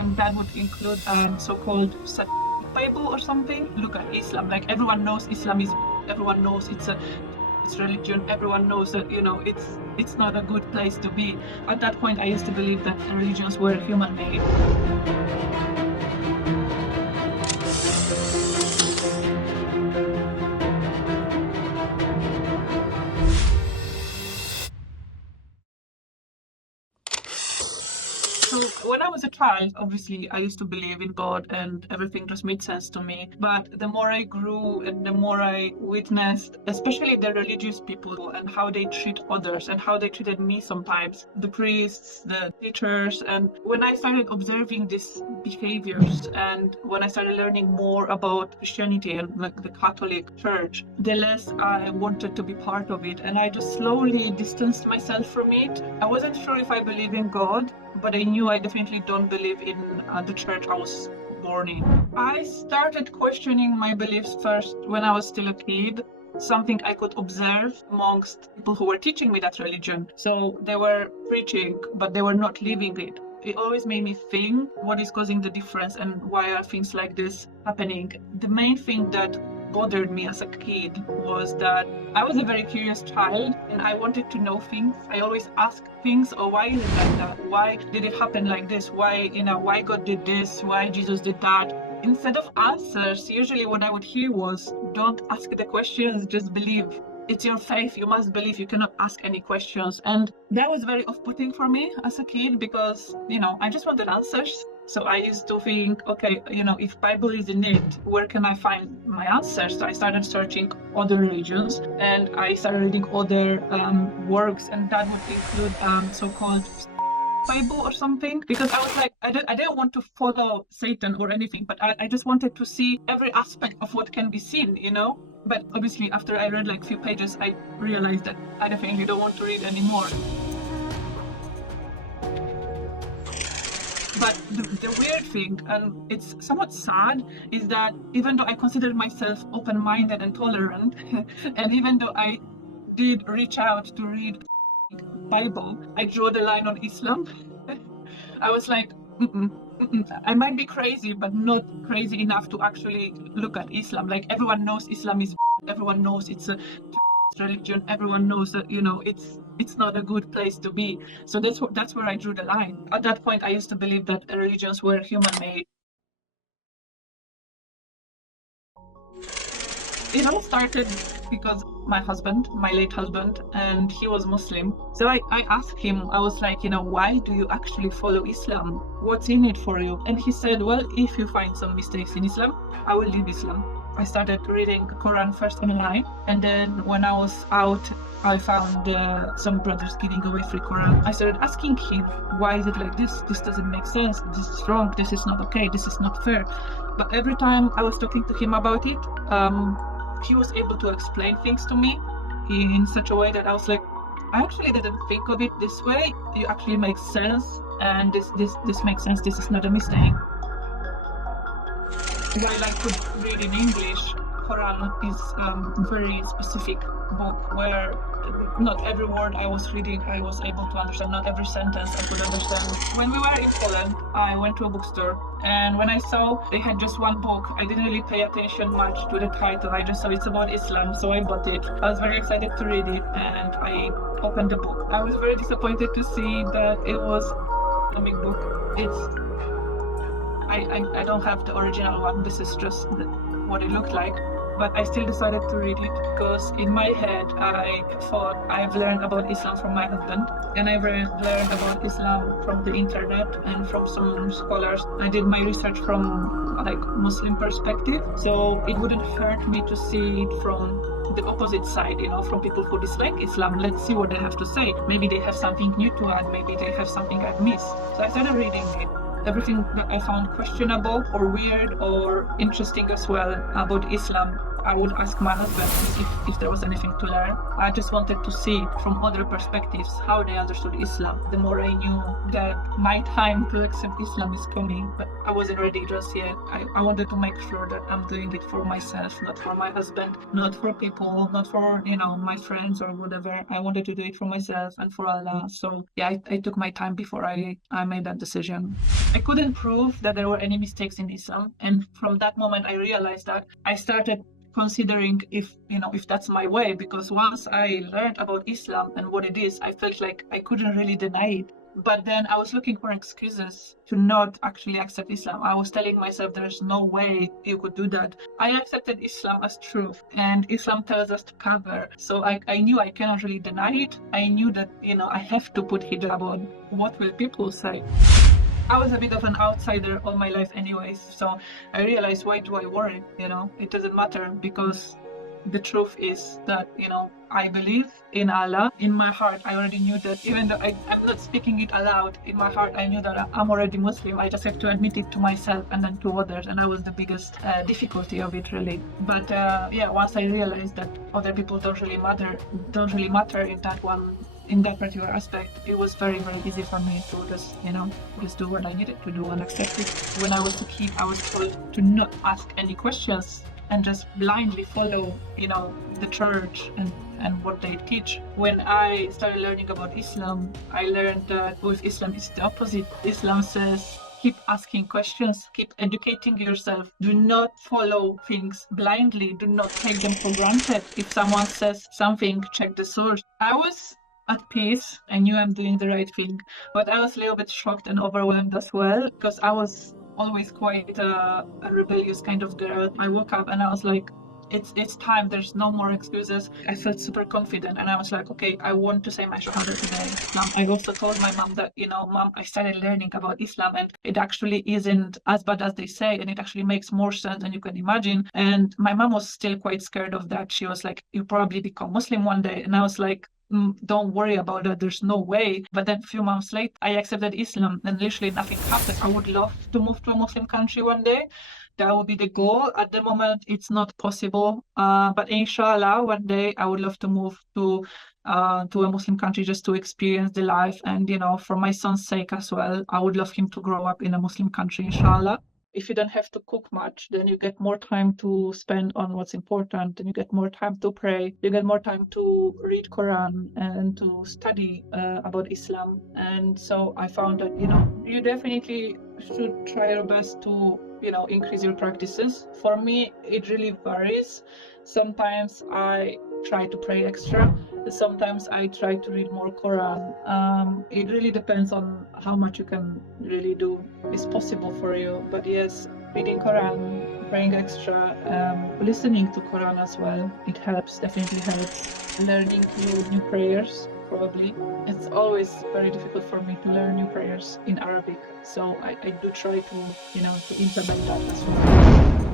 and that would include so-called Bible or something. Look at Islam, like everyone knows Islam is, everyone knows it's religion, everyone knows that it's not a good place to be. At that point I used to believe that religions were human-made. So when I was a child, obviously, I used to believe in God and everything just made sense to me. But the more I grew and the more I witnessed, especially the religious people and how they treat others and how they treated me sometimes, the priests, the teachers, and when I started observing these behaviors and when I started learning more about Christianity and like the Catholic Church, the less I wanted to be part of it. And I just slowly distanced myself from it. I wasn't sure if I believe in God, but I knew I definitely don't believe in the church I was born in. I started questioning my beliefs first when I was still a kid, something I could observe amongst people who were teaching me that religion. So they were preaching, but they were not living it. It always made me think, what is causing the difference and why are things like this happening? The main thing that bothered me as a kid was that I was a very curious child and I wanted to know things. I always asked things, oh, why is it like that? Why did it happen like this? Why God did this? Why Jesus did that? Instead of answers, usually what I would hear was, don't ask the questions, just believe. It's your faith, you must believe, you cannot ask any questions. And that was very off-putting for me as a kid because, I just wanted answers. So I used to think, okay, if Bible is in it, where can I find my answers? So I started searching other religions and I started reading other works, and that would include so-called Bible or something, because I was like, I didn't want to follow Satan or anything, but I just wanted to see every aspect of what can be seen, But obviously after I read like a few pages, I realized that I definitely don't want to read anymore. But the weird thing, and it's somewhat sad, is that even though I considered myself open-minded and tolerant, and even though I did reach out to read Bible, I drew the line on Islam. I was like, I might be crazy, but not crazy enough to actually look at Islam. Like everyone knows Islam is, everyone knows it's a religion, everyone knows that it's not a good place to be. So that's where I drew the line. At that point I used to believe that religions were human-made. It all started because my late husband, and he was Muslim. So I asked him, I was like, why do you actually follow Islam? What's in it for you? And he said, well, if you find some mistakes in Islam, I will leave Islam. I started reading the Quran first online, and then when I was out, I found some brothers giving away free Quran. I started asking him, why is it like this? This doesn't make sense. This is wrong. This is not okay. This is not fair. But every time I was talking to him about it, he was able to explain things to me in such a way that I was like, I actually didn't think of it this way. It actually makes sense, and this makes sense. This is not a mistake. While I could read in English, Quran is a very specific book where not every word I was reading I was able to understand, not every sentence I could understand. When we were in Poland, I went to a bookstore, and when I saw they had just one book, I didn't really pay attention much to the title. I just saw it's about Islam, so I bought it. I was very excited to read it, and I opened the book. I was very disappointed to see that it was a Islamic book. I don't have the original one. This is just what it looked like. But I still decided to read it because in my head I thought I've learned about Islam from my husband, and I've learned about Islam from the internet and from some scholars. I did my research from like Muslim perspective, so it wouldn't hurt me to see it from the opposite side, from people who dislike Islam. Let's see what they have to say. Maybe they have something new to add. Maybe they have something I've missed. So I started reading it. Everything that I found questionable or weird or interesting as well about Islam, I would ask my husband if there was anything to learn. I just wanted to see from other perspectives how they understood Islam. The more I knew that my time to accept Islam is coming, but I wasn't ready just yet. I wanted to make sure that I'm doing it for myself, not for my husband, not for people, not for, my friends or whatever. I wanted to do it for myself and for Allah. So yeah, I took my time before I made that decision. I couldn't prove that there were any mistakes in Islam. And from that moment, I realized that I started considering if that's my way, because once I learned about Islam and what it is, I felt like I couldn't really deny it. But then I was looking for excuses to not actually accept Islam. I was telling myself there's no way you could do that. I accepted Islam as truth, and Islam tells us to cover. So I knew I cannot really deny it. I knew that, I have to put hijab on. What will people say? I was a bit of an outsider all my life anyways, so I realized, why do I worry? It doesn't matter, because the truth is that, I believe in Allah. In my heart, I already knew that, even though I'm not speaking it aloud, in my heart, I knew that I'm already Muslim. I just have to admit it to myself and then to others, and that was the biggest difficulty of it, really. But once I realized that other people don't really matter in that particular aspect, it was very, very easy for me to just do what I needed to do and accept it. When I was a kid, I was told to not ask any questions and just blindly follow, the church and what they teach. When I started learning about Islam, I learned that with Islam it's the opposite. Islam says, keep asking questions, keep educating yourself. Do not follow things blindly. Do not take them for granted. If someone says something, check the source. I was at peace. I knew I'm doing the right thing, but I was a little bit shocked and overwhelmed as well, because I was always quite a rebellious kind of girl. I woke up and I was like, it's time, there's no more excuses. I felt super confident and I was like, okay, I want to say my Syahadat today. I also told my mom that, Mom, I started learning about Islam and it actually isn't as bad as they say, and it actually makes more sense than you can imagine. And my mom was still quite scared of that. She was like, you probably become Muslim one day. And I was like, don't worry about it, there's no way. But then a few months later, I accepted Islam and literally nothing happened. I would love to move to a Muslim country one day. That would be the goal. At the moment, it's not possible. But inshallah, one day I would love to move to a Muslim country just to experience the life. And, for my son's sake as well, I would love him to grow up in a Muslim country, inshallah. If you don't have to cook much, then you get more time to spend on what's important, and you get more time to pray, you get more time to read Quran and to study about Islam. And so I found that, you definitely should try your best to, increase your practices. For me, it really varies. Sometimes I try to pray extra. Sometimes I try to read more Quran. It really depends on how much you can really do is possible for you. But yes, reading Quran, praying extra, listening to Quran as well, it helps, definitely helps. Learning new prayers, probably. It's always very difficult for me to learn new prayers in Arabic, so I do try to, to implement that as well.